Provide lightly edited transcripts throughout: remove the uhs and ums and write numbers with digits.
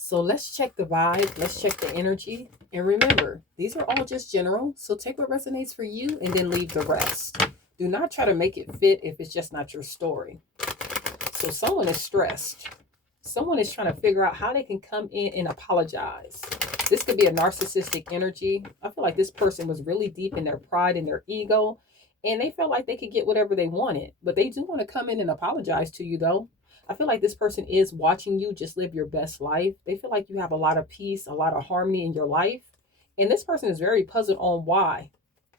So let's check the vibe, let's check the energy. And remember, these are all just general. So take what resonates for you and then leave the rest. Do not try to make it fit if it's just not your story. So someone is stressed. Someone is trying to figure out how they can come in and apologize. This could be a narcissistic energy. I feel like this person was really deep in their pride and their ego, and they felt like they could get whatever they wanted. But they do want to come in and apologize to you, though. I feel like this person is watching you just live your best life. They feel like you have a lot of peace, a lot of harmony in your life. And this person is very puzzled on why.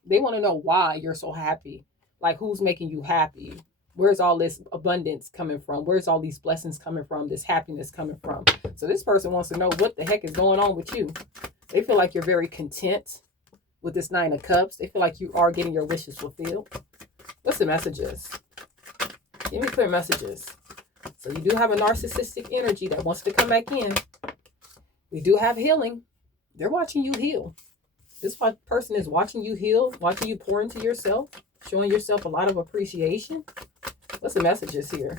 They want to know why you're so happy. Like, who's making you happy? Where's all this abundance coming from? Where's all these blessings coming from? This happiness coming from? So this person wants to know what the heck is going on with you. They feel like you're very content with this Nine of Cups. They feel like you are getting your wishes fulfilled. What's the messages? Give me clear messages. So you do have a narcissistic energy that wants to come back in. We do have healing. They're watching you heal. This person is watching you heal, watching you pour into yourself, showing yourself a lot of appreciation. What's the messages here?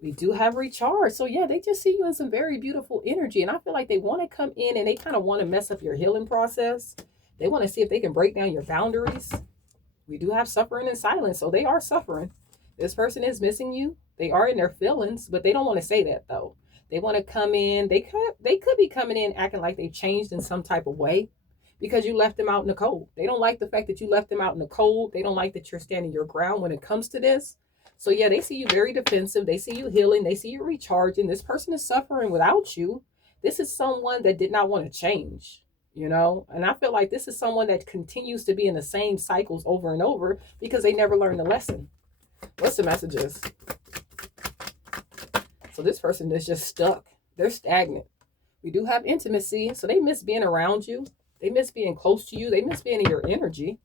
We do have recharge. So yeah, they just see you in some very beautiful energy. And I feel like they want to come in and they kind of want to mess up your healing process. They want to see if they can break down your boundaries. We do have suffering and silence. So they are suffering. This person is missing you. They are in their feelings, but they don't want to say that though. They want to come in. They could be coming in acting like they've changed in some type of way because you left them out in the cold. They don't like the fact that you left them out in the cold. They don't like that you're standing your ground when it comes to this. So yeah, they see you very defensive. They see you healing. They see you recharging. This person is suffering without you. This is someone that did not want to change, you know? And I feel like this is someone that continues to be in the same cycles over and over because they never learned the lesson. What's the messages? So this person is just stuck. They're stagnant. We do have intimacy. So they miss being around you. They miss being close to you. They miss being in your energy.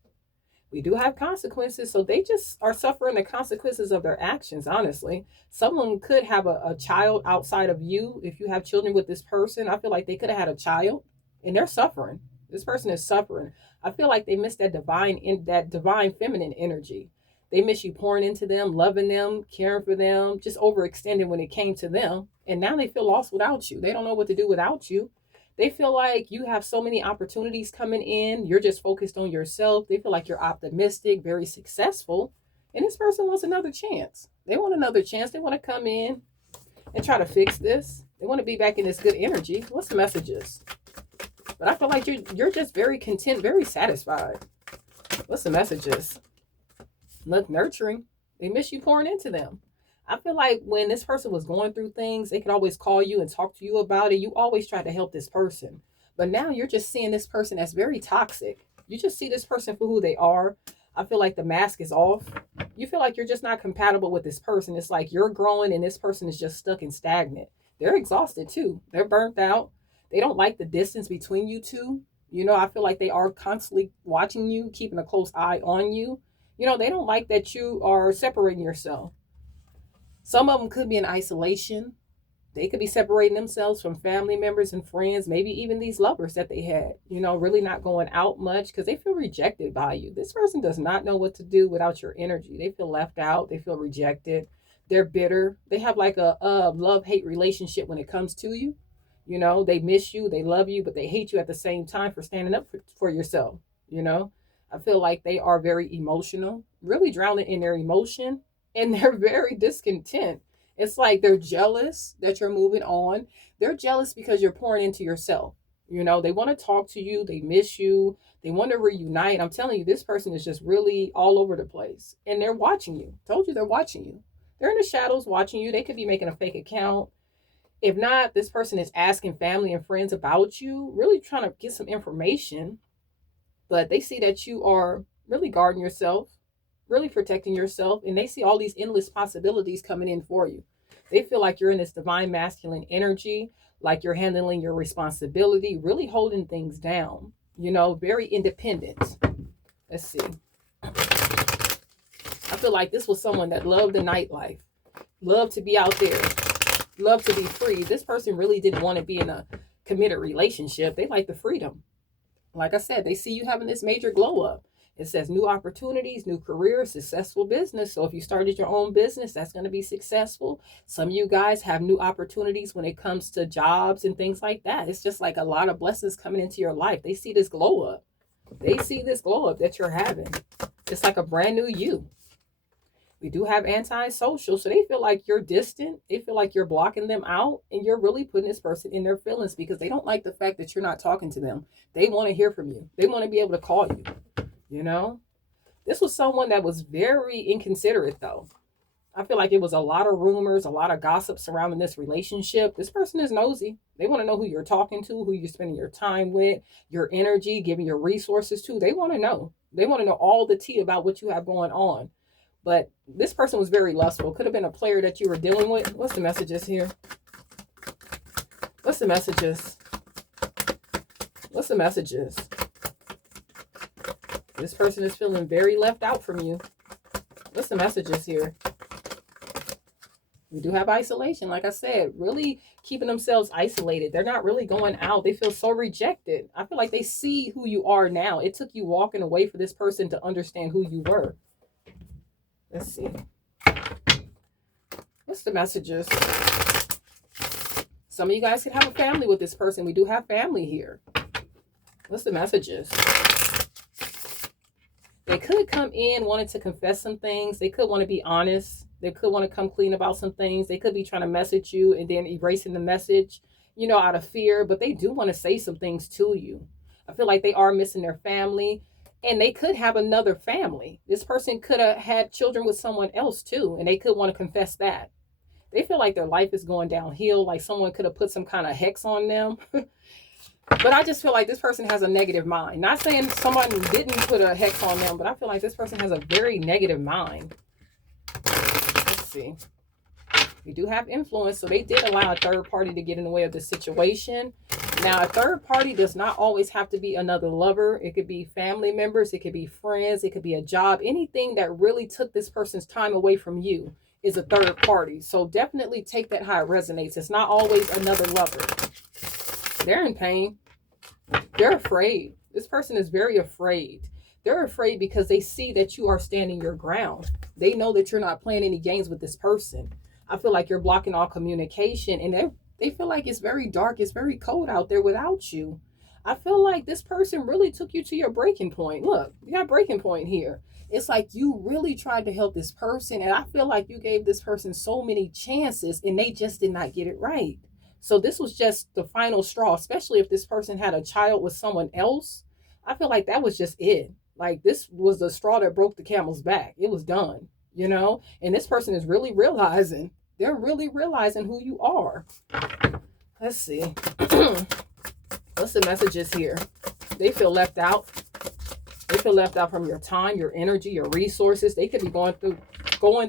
We do have consequences. So they just are suffering the consequences of their actions, honestly. Someone could have a child outside of you. If you have children with this person, I feel like they could have had a child and they're suffering. This person is suffering. I feel like they miss that divine feminine energy. They miss you pouring into them, loving them, caring for them, just overextending when it came to them. And now they feel lost without you. They don't know what to do without you. They feel like you have so many opportunities coming in. You're just focused on yourself. They feel like you're optimistic, very successful. And this person wants another chance. They want another chance. They want to come in and try to fix this. They want to be back in this good energy. What's the messages? But I feel like you're just very content, very satisfied. What's the messages? Look, nurturing. They miss you pouring into them. I feel like when this person was going through things, they could always call you and talk to you about it. You always try to help this person. But now you're just seeing this person as very toxic. You just see this person for who they are. I feel like the mask is off. You feel like you're just not compatible with this person. It's like you're growing and this person is just stuck and stagnant. They're exhausted too. They're burnt out. They don't like the distance between you two. You know, I feel like they are constantly watching you, keeping a close eye on you. You know, they don't like that you are separating yourself. Some of them could be in isolation. They could be separating themselves from family members and friends, maybe even these lovers that they had, you know, really not going out much because they feel rejected by you. This person does not know what to do without your energy. They feel left out. They feel rejected. They're bitter. They have like a love-hate relationship when it comes to you. You know, they miss you, they love you, but they hate you at the same time for standing up for yourself, you know. I feel like they are very emotional, really drowning in their emotion, and they're very discontent. It's like they're jealous that you're moving on. They're jealous because you're pouring into yourself. You know, they want to talk to you. They miss you. They want to reunite. I'm telling you, this person is just really all over the place. And they're watching you. Told you they're watching you. They're in the shadows watching you. They could be making a fake account. If not, this person is asking family and friends about you, really trying to get some information. But they see that you are really guarding yourself, really protecting yourself, and they see all these endless possibilities coming in for you. They feel like you're in this divine masculine energy, like you're handling your responsibility, really holding things down, you know, very independent. Let's see. I feel like this was someone that loved the nightlife, loved to be out there, loved to be free. This person really didn't want to be in a committed relationship. They like the freedom. Like I said, they see you having this major glow up. It says new opportunities, new careers, successful business. So if you started your own business, that's going to be successful. Some of you guys have new opportunities when it comes to jobs and things like that. It's just like a lot of blessings coming into your life. They see this glow up. They see this glow up that you're having. It's like a brand new you. We do have antisocial, so they feel like you're distant. They feel like you're blocking them out, and you're really putting this person in their feelings because they don't like the fact that you're not talking to them. They want to hear from you. They want to be able to call you, you know? This was someone that was very inconsiderate, though. I feel like it was a lot of rumors, a lot of gossip surrounding this relationship. This person is nosy. They want to know who you're talking to, who you're spending your time with, your energy, giving your resources to. They want to know. They want to know all the tea about what you have going on. But this person was very lustful. Could have been a player that you were dealing with. What's the messages here? What's the messages? What's the messages? This person is feeling very left out from you. What's the messages here? We do have isolation. Like I said, really keeping themselves isolated. They're not really going out. They feel so rejected. I feel like they see who you are now. It took you walking away for this person to understand who you were. Let's see. What's the messages? Some of you guys could have a family with this person. We do have family here. What's the messages? They could come in wanting to confess some things. They could want to be honest. They could want to come clean about some things. They could be trying to message you and then erasing the message, you know, out of fear. But they do want to say some things to you. I feel like they are missing their family. And they could have another family. This person could have had children with someone else too. And they could want to confess that. They feel like their life is going downhill. Like someone could have put some kind of hex on them. But I just feel like this person has a negative mind. Not saying someone didn't put a hex on them, but I feel like this person has a very negative mind. Let's see. We do have influence. So they did allow a third party to get in the way of the situation. Now, a third party does not always have to be another lover. It could be family members. It could be friends. It could be a job. Anything that really took this person's time away from you is a third party. So definitely take that how it resonates. It's not always another lover. They're in pain. They're afraid. This person is very afraid. They're afraid because they see that you are standing your ground. They know that you're not playing any games with this person. I feel like you're blocking all communication, and they feel like it's very dark. It's very cold out there without you. I feel like this person really took you to your breaking point. Look, you got breaking point here. It's like you really tried to help this person, and I feel like you gave this person so many chances, and they just did not get it right. So this was just the final straw, especially if this person had a child with someone else. I feel like that was just it. Like this was the straw that broke the camel's back. It was done, you know? And this person is really realizing, they're really realizing who you are. Let's see. What's the messages here? They feel left out. They feel left out from your time, your energy, your resources. They could be going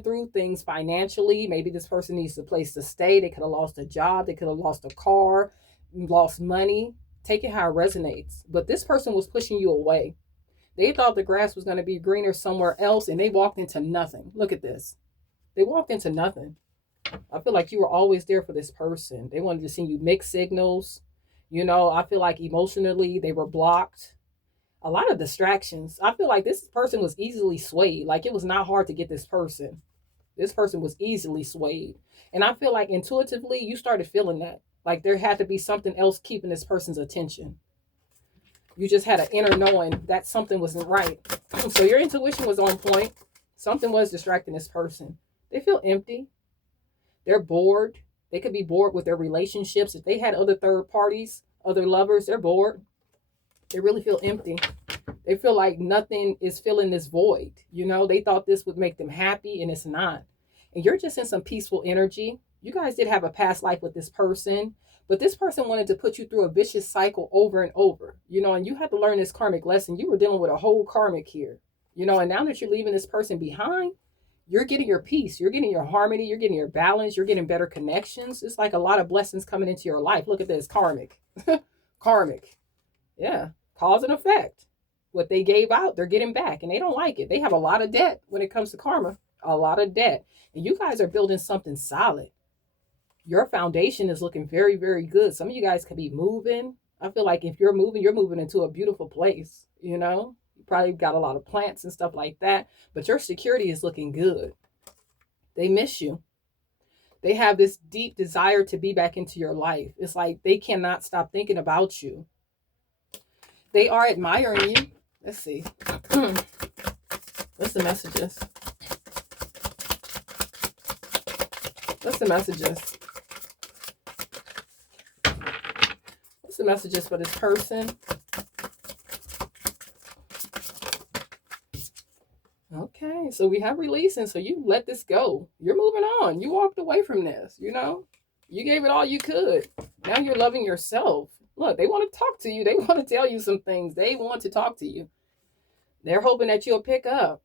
through things financially. Maybe this person needs a place to stay. They could have lost a job. They could have lost a car, lost money. Take it how it resonates. But this person was pushing you away. They thought the grass was going to be greener somewhere else, and they walked into nothing. Look at this. They walked into nothing. I feel like you were always there for this person. They wanted to send you mixed signals. You know, I feel like emotionally they were blocked. A lot of distractions. I feel like this person was easily swayed. Like it was not hard to get this person. This person was easily swayed. And I feel like intuitively you started feeling that. Like there had to be something else keeping this person's attention. You just had an inner knowing that something wasn't right. So your intuition was on point. Something was distracting this person. They feel empty. They're bored. They could be bored with their relationships. If they had other third parties, other lovers, they're bored. They really feel empty. They feel like nothing is filling this void. You know, they thought this would make them happy, and it's not. And you're just in some peaceful energy. You guys did have a past life with this person, but this person wanted to put you through a vicious cycle over and over, you know, and you had to learn this karmic lesson. You were dealing with a whole karmic here, you know, and now that you're leaving this person behind, you're getting your peace. You're getting your harmony. You're getting your balance. You're getting better connections. It's like a lot of blessings coming into your life. Look at this, karmic. Karmic. Yeah. Cause and effect. What they gave out, they're getting back, and they don't like it. They have a lot of debt when it comes to karma. A lot of debt. And you guys are building something solid. Your foundation is looking very, very good. Some of you guys could be moving. I feel like if you're moving into a beautiful place, you know, Probably got a lot of plants and stuff like that. But your security is looking good. They miss you. They have this deep desire to be back into your life. It's like they cannot stop thinking about you. They are admiring you. Let's see. What's the messages? What's the messages? What's the messages for this person? Okay, so we have releasing. So you let this go. You're moving on. You walked away from this, you know? You gave it all you could. Now you're loving yourself. Look, they want to talk to you. They want to tell you some things. They want to talk to you. They're hoping that you'll pick up.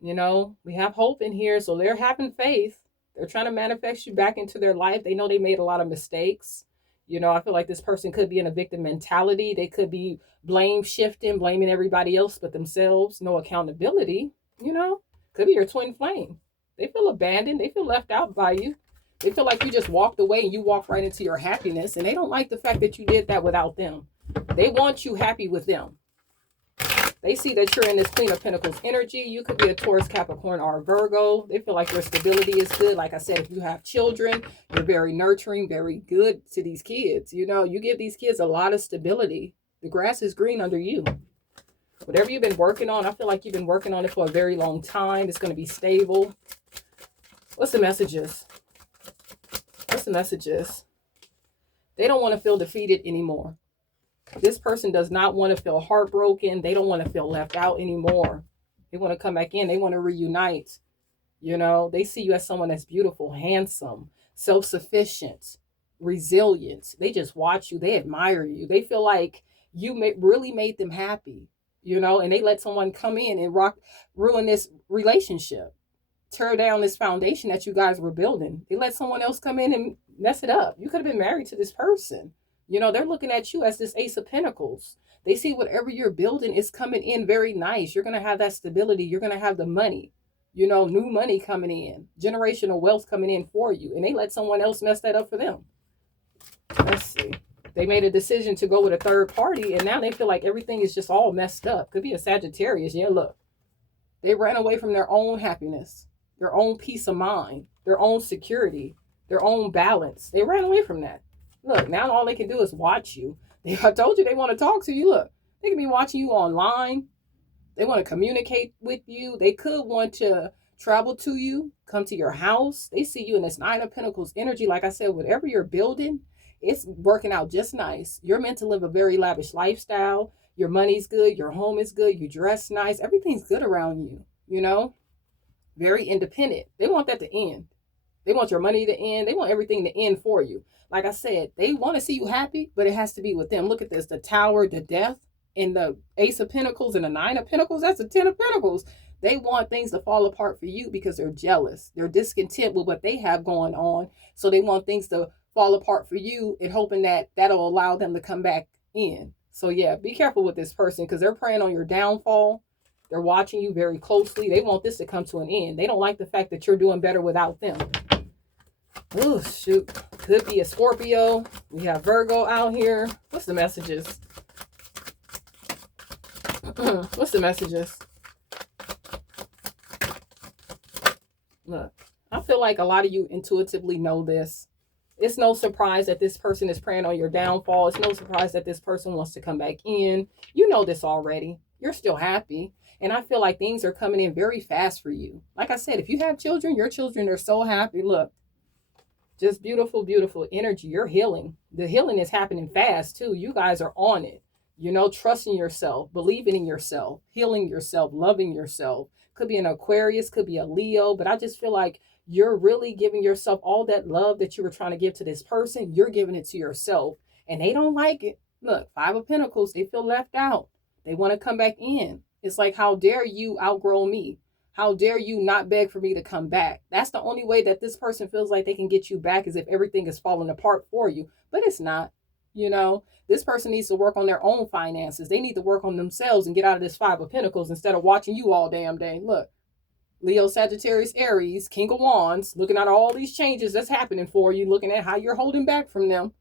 You know, we have hope in here. So they're having faith. They're trying to manifest you back into their life. They know they made a lot of mistakes. You know, I feel like this person could be in a victim mentality. They could be blame shifting, blaming everybody else but themselves. No accountability, you know. Could be your twin flame. They feel abandoned. They feel left out by you. They feel like you just walked away and you walked right into your happiness. And they don't like the fact that you did that without them. They want you happy with them. They see that you're in this Queen of Pentacles energy. You could be a Taurus, Capricorn, or a Virgo. They feel like your stability is good. Like I said, if you have children, you're very nurturing, very good to these kids. You know, you give these kids a lot of stability. The grass is green under you. Whatever you've been working on, I feel like you've been working on it for a very long time. It's going to be stable. What's the messages? What's the messages? They don't want to feel defeated anymore. This person does not want to feel heartbroken. They don't want to feel left out anymore. They want to come back in. They want to reunite. You know, they see you as someone that's beautiful, handsome, self-sufficient, resilient. They just watch you. They admire you. They feel like you really made them happy, you know, and they let someone come in and ruin this relationship, tear down this foundation that you guys were building. They let someone else come in and mess it up. You could have been married to this person. You know, they're looking at you as this Ace of Pentacles. They see whatever you're building is coming in very nice. You're going to have that stability. You're going to have the money, you know, new money coming in, generational wealth coming in for you. And they let someone else mess that up for them. Let's see. They made a decision to go with a third party. And now they feel like everything is just all messed up. Could be a Sagittarius. Yeah, look. They ran away from their own happiness, their own peace of mind, their own security, their own balance. They ran away from that. Look, now all they can do is watch you. I told you they want to talk to you. Look, they can be watching you online. They want to communicate with you. They could want to travel to you, come to your house. They see you in this Nine of Pentacles energy. Like I said, whatever you're building, it's working out just nice. You're meant to live a very lavish lifestyle. Your money's good. Your home is good. You dress nice. Everything's good around you, you know? Very independent. They want that to end. They want your money to end. They want everything to end for you. Like I said, they want to see you happy, but it has to be with them. Look at this, the Tower, the Death, and the Ace of Pentacles, and the Nine of Pentacles. That's the Ten of Pentacles. They want things to fall apart for you because they're jealous. They're discontent with what they have going on. So they want things to fall apart for you and hoping that that'll allow them to come back in. So yeah, be careful with this person because they're preying on your downfall. They're watching you very closely. They want this to come to an end. They don't like the fact that you're doing better without them. Oh, shoot. Could be a Scorpio. We have Virgo out here. What's the messages? What's the messages? Look, I feel like a lot of you intuitively know this. It's no surprise that this person is preying on your downfall. It's no surprise that this person wants to come back in. You know this already. You're still happy. And I feel like things are coming in very fast for you. Like I said, if you have children, your children are so happy. Look. Just beautiful, beautiful energy. You're healing. The healing is happening fast too. You guys are on it. You know, trusting yourself, believing in yourself, healing yourself, loving yourself. Could be an Aquarius, could be a Leo, but I just feel like you're really giving yourself all that love that you were trying to give to this person. You're giving it to yourself and they don't like it. Look, Five of Pentacles, they feel left out. They want to come back in. It's like, how dare you outgrow me? How dare you not beg for me to come back? That's the only way that this person feels like they can get you back is if everything is falling apart for you. But it's not, you know. This person needs to work on their own finances. They need to work on themselves and get out of this Five of Pentacles instead of watching you all damn day. Look, Leo, Sagittarius, Aries, King of Wands, looking at all these changes that's happening for you, looking at how you're holding back from them.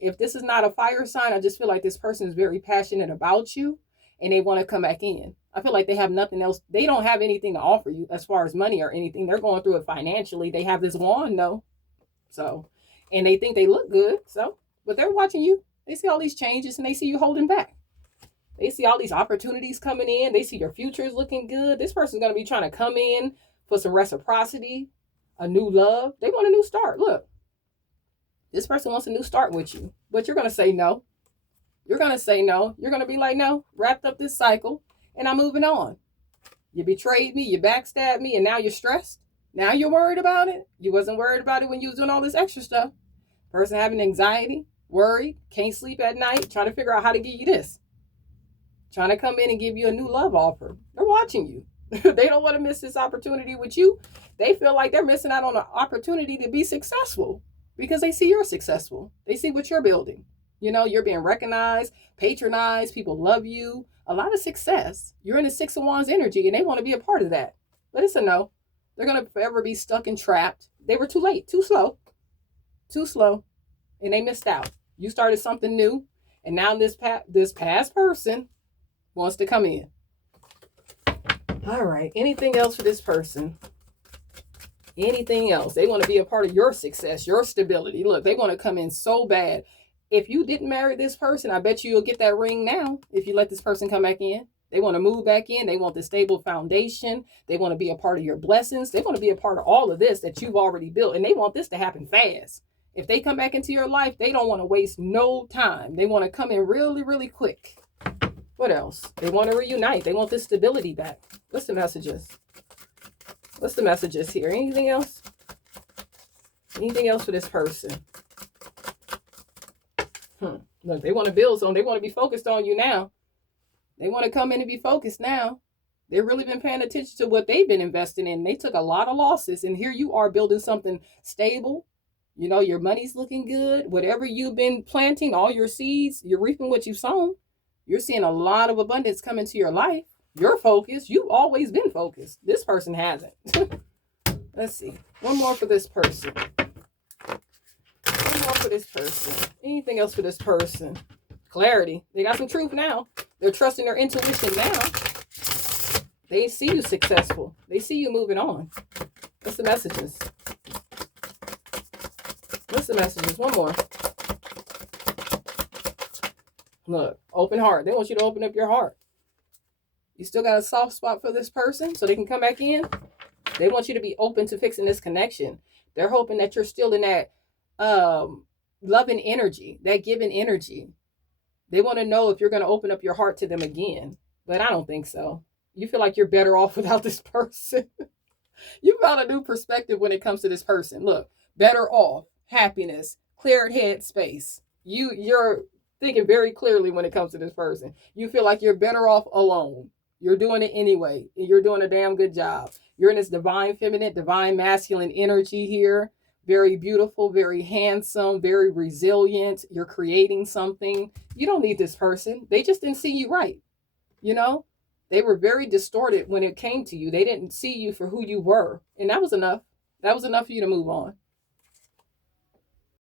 If this is not a fire sign, I just feel like this person is very passionate about you. and they want to come back in. I feel like they have nothing else. They don't have anything to offer you as far as money or anything. They're going through it financially. They have this wand, though. So, and they think they look good. So, but they're watching you. They see all these changes and they see you holding back. They see all these opportunities coming in. They see your future is looking good. This person's going to be trying to come in for some reciprocity, a new love. They want a new start. Look, this person wants a new start with you, but you're going to say no. You're going to say no. You're going to be like, no, wrapped up this cycle and I'm moving on. You betrayed me. You backstabbed me. And now you're stressed. Now you're worried about it. You wasn't worried about it when you was doing all this extra stuff. Person having anxiety, worried, can't sleep at night, trying to figure out how to give you this. Trying to come in and give you a new love offer. They're watching you. They don't want to miss this opportunity with you. They feel like they're missing out on an opportunity to be successful because they see you're successful. They see what you're building. You know, you're being recognized, patronized. People love you. A lot of success. You're in the Six of Wands energy and they want to be a part of that. But it's a no. They're going to forever be stuck and trapped. They were too late, too slow, and they missed out. You started something new, and now this past person wants to come in. All right. Anything else for this person? Anything else? They want to be a part of your success, your stability. Look, they want to come in so bad. If you didn't marry this person, I bet you'll get that ring now if you let this person come back in. They want to move back in. They want the stable foundation. They want to be a part of your blessings. They want to be a part of all of this that you've already built. And they want this to happen fast. If they come back into your life, they don't want to waste no time. They want to come in really, really quick. What else? They want to reunite. They want this stability back. What's the messages? What's the messages here? Anything else? Anything else for this person? Look, they want to build something. They want to be focused on you now. They want to come in and be focused now. They've really been paying attention to what they've been investing in. They took a lot of losses, and here you are building something stable. You know, your money's looking good. Whatever you've been planting, all your seeds, you're reaping what you've sown. You're seeing a lot of abundance come into your life. You're focused. You've always been focused. This person hasn't. Let's see. One more for this person. One more for this person. Anything else for this person? Clarity. They got some truth now. They're trusting their intuition now. They see you successful. They see you moving on. What's the messages? What's the messages? One more. Look, open heart. They want you to open up your heart. You still got a soft spot for this person so they can come back in. They want you to be open to fixing this connection. They're hoping that you're still in that loving energy, that giving energy. They want to know if you're going to open up your heart to them again. But I don't think so. You feel like you're better off without this person. You found a new perspective when it comes to this person. Look, better off, happiness, cleared head space. You're thinking very clearly when it comes to this person. You feel like you're better off alone. You're doing it anyway. And you're doing a damn good job. You're in this divine feminine, divine masculine energy here. Very beautiful, very handsome, very resilient. You're creating something. You don't need this person. They just didn't see you right. You know, they were very distorted when it came to you. They didn't see you for who you were. And that was enough. That was enough for you to move on.